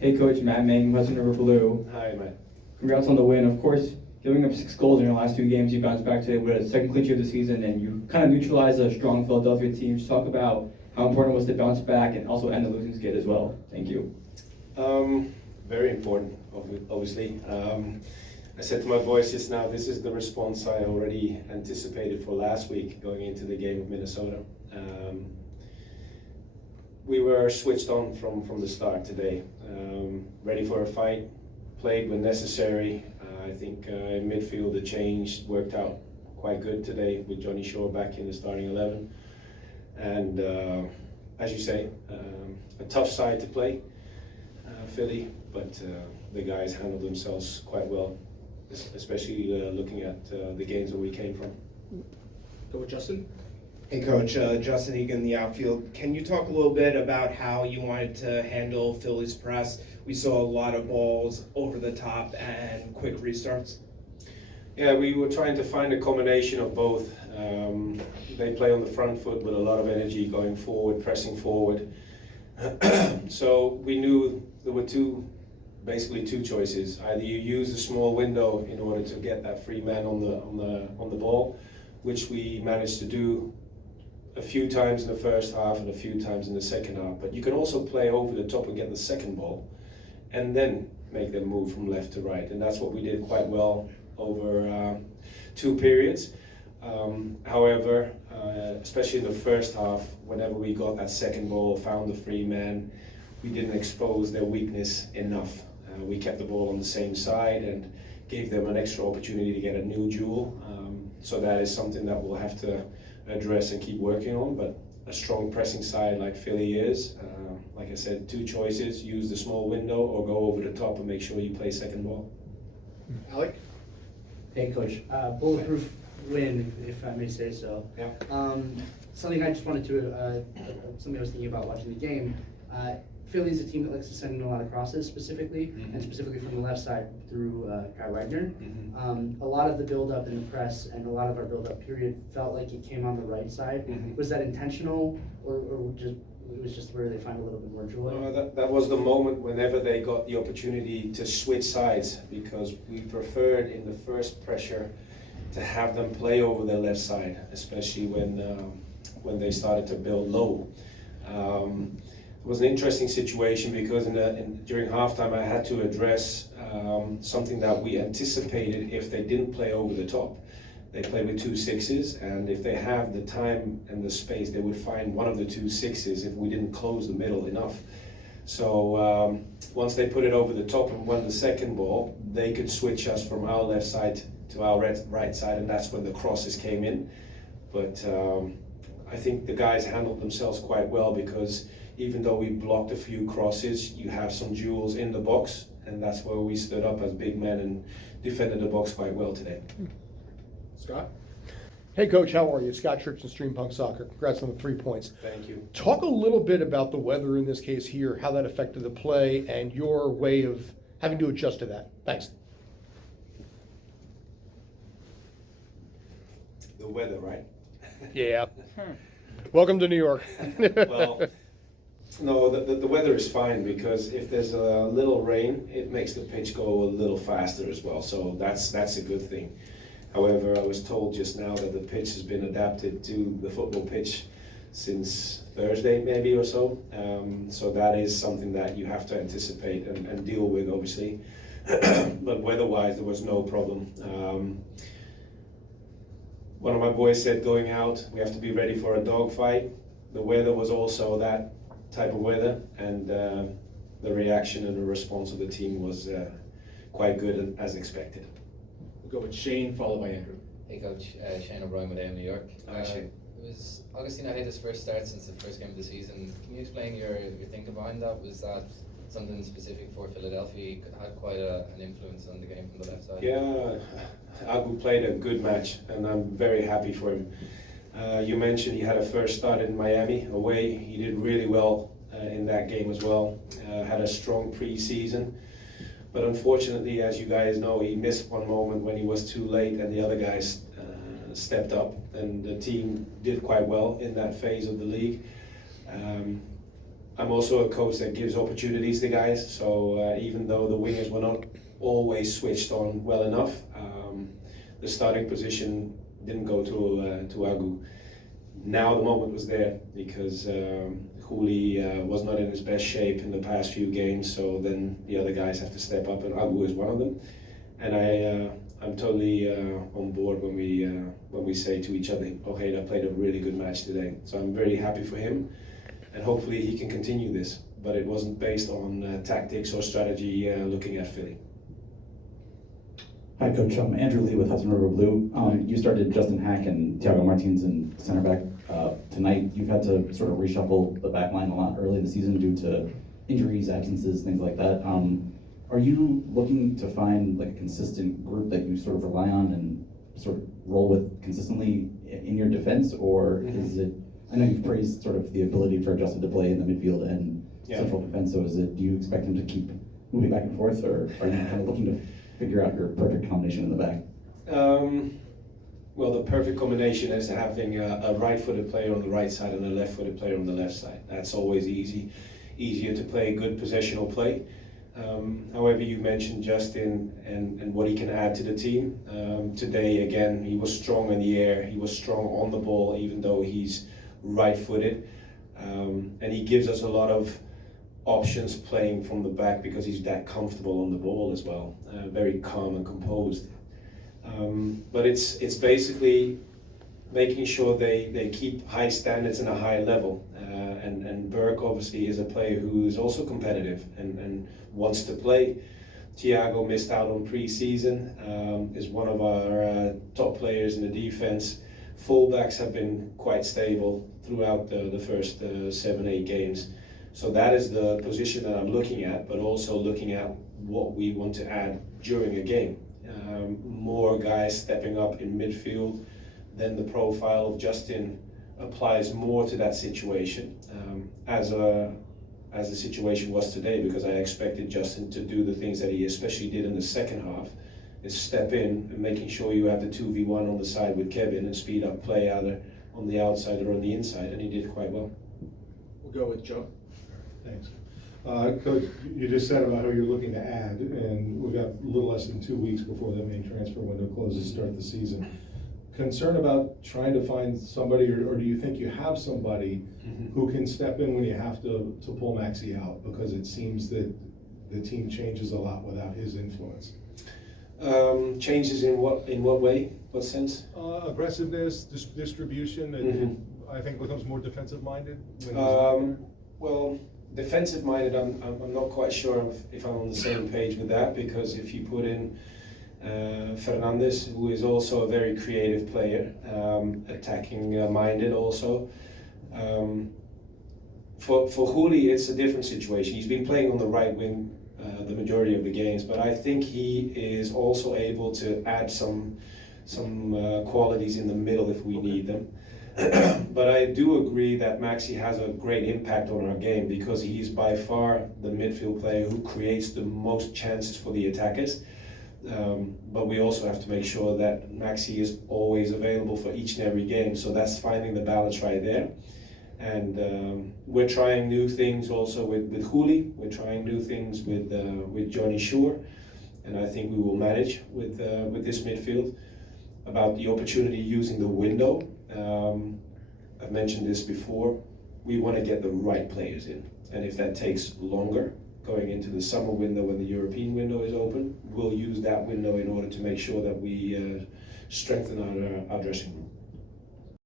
Hey Coach, Matt Mang, Western River Blue. Hi, Matt. Congrats on the win. Of course, giving up 6 goals in your last 2 games, you bounced back today with a second clean sheet of the season, and you kind of neutralized a strong Philadelphia team. Just talk about how important it was to bounce back and also end the losing skid as well. Thank you. Very important, obviously. I said to my boys just now, this is the response I already anticipated for last week going into the game with Minnesota. We were switched on from the start today, ready for a fight, played when necessary. I think in midfield the change worked out quite good today with Johnny Shaw back in the starting 11. And as you say, a tough side to play, Philly, but the guys handled themselves quite well, especially looking at the games where we came from. Go with Justin. Hey Coach, Justin Egan in the outfield. Can you talk a little bit about how you wanted to handle Philly's press? We saw a lot of balls over the top and quick restarts. Yeah, we were trying to find a combination of both. They play on the front foot with a lot of energy going forward, pressing forward. So we knew there were basically two choices. Either you use a small window in order to get that free man on the ball, which we managed to do a few times in the first half and a few times in the second half. But you can also play over the top and get the second ball, and then make them move from left to right. And that's what we did quite well over 2 periods. However, especially in the first half, whenever we got that second ball, found the free man, we didn't expose their weakness enough. We kept the ball on the same side and gave them an extra opportunity to get a new duel. So that is something that we'll have to address and keep working on. But a strong pressing side like Philly is, like I said, 2 choices: use the small window or go over the top and make sure you play second ball. Alec. Hey Coach, bulletproof win, if I may say so. Yeah. Something I just wanted to, something I was thinking about watching the game. Philly's a team that likes to send in a lot of crosses specifically, and specifically from the left side through Kai Wagner. A lot of the build-up in the press and a lot of our build-up period felt like it came on the right side. Was that intentional, or just it was just where they find a little bit more joy? That was the moment whenever they got the opportunity to switch sides, because we preferred in the first pressure to have them play over their left side, especially when they started to build low. It was an interesting situation because during halftime I had to address something that we anticipated if they didn't play over the top. They play with 2 6s, and if they have the time and the space, they would find one of the 2 6s if we didn't close the middle enough. So once they put it over the top and won the second ball, they could switch us from our left side to our right side, and that's when the crosses came in. But I think the guys handled themselves quite well, because even though we blocked a few crosses, you have some duels in the box, and that's where we stood up as big men and defended the box quite well today. Scott. Hey Coach, how are you? Scott Church and Stream Punk Soccer. Congrats on the 3 points. Thank you. Talk a little bit about the weather in this case here, how that affected the play, and your way of having to adjust to that. Thanks. The weather, right? Yeah. Welcome to New York. Well, no, the weather is fine, because if there's a little rain, it makes the pitch go a little faster as well. So that's a good thing. However, I was told just now that the pitch has been adapted to the football pitch since Thursday maybe or so. So that is something that you have to anticipate and deal with, obviously. But weather-wise, there was no problem. One of my boys said going out, we have to be ready for a dogfight. The weather was also that type of weather, and the reaction and the response of the team was quite good and as expected. We'll go with Shane, followed by Andrew. Hey Coach, Shane O'Brien with AM New York. Hi, Shane. It was Augustine had his first start since the first game of the season. Can you explain your thinking behind that? Was that something specific for Philadelphia? He had quite an influence on the game from the left side. Yeah, Agu played a good match, and I'm very happy for him. You mentioned he had a first start in Miami away. He did really well in that game as well. Had a strong pre-season. But unfortunately, as you guys know, he missed one moment when he was too late, and the other guys stepped up, and the team did quite well in that phase of the league. I'm also a coach that gives opportunities to guys. So even though the wingers were not always switched on well enough, the starting position didn't go to Agu. Now the moment was there because Juli was not in his best shape in the past few games. So then the other guys have to step up, and Agu is one of them. And I'm totally on board when we say to each other, Ojeda played a really good match today. So I'm very happy for him, and hopefully he can continue this. But it wasn't based on tactics or strategy looking at Philly. Hi, Coach. I'm Andrew Lee with Hudson River Blue. You started Justin Hack and Thiago Martins in center back tonight. You've had to sort of reshuffle the back line a lot early in the season due to injuries, absences, things like that. Are you looking to find like a consistent group that you sort of rely on and sort of roll with consistently in your defense, or is it? I know you've praised sort of the ability for Justin to play in the midfield and central defense. So do you expect him to keep moving back and forth, or are you kind of looking to figure out your perfect combination in the back? Well, the perfect combination is having a right-footed player on the right side and a left-footed player on the left side. That's always easier to play good possessional play. However, you mentioned Justin and what he can add to the team. Today, again, he was strong in the air. He was strong on the ball, even though he's right-footed. And he gives us a lot of options playing from the back because he's that comfortable on the ball as well. Very calm and composed. But it's basically making sure they keep high standards and a high level. And Burke obviously is a player who is also competitive and wants to play. Thiago missed out on pre-season, is one of our top players in the defense. Fullbacks have been quite stable throughout the first 7-8 games. So that is the position that I'm looking at, but also looking at what we want to add during a game. More guys stepping up in midfield, then the profile of Justin applies more to that situation as the situation was today, because I expected Justin to do the things that he especially did in the second half, is step in and making sure you have the 2v1 on the side with Kevin and speed up play either on the outside or on the inside, and he did quite well. We'll go with Joe. Thanks. Coach, you just said about how you're looking to add, and we've got a little less than 2 weeks before that main transfer window closes, start the season. Concern about trying to find somebody, or do you think you have somebody who can step in when you have to pull Maxi out? Because it seems that the team changes a lot without his influence. Changes in what way? What sense? Aggressiveness, distribution, I think becomes more defensive minded. Well, defensive minded, I'm not quite sure if I'm on the same page with that, because if you put in Fernandez, who is also a very creative player, attacking minded also. For Juli, it's a different situation. He's been playing on the right wing the majority of the games, but I think he is also able to add some qualities in the middle if we need them. But I do agree that Maxi has a great impact on our game, because he's by far the midfield player who creates the most chances for the attackers. But we also have to make sure that Maxi is always available for each and every game. So that's finding the balance right there. And we're trying new things also with Juli. We're trying new things with Johnny Shore, and I think we will manage with this midfield. About the opportunity using the window, I've mentioned this before. We want to get the right players in, and if that takes longer, going into the summer window when the European window is open, we'll use that window in order to make sure that we strengthen our dressing room.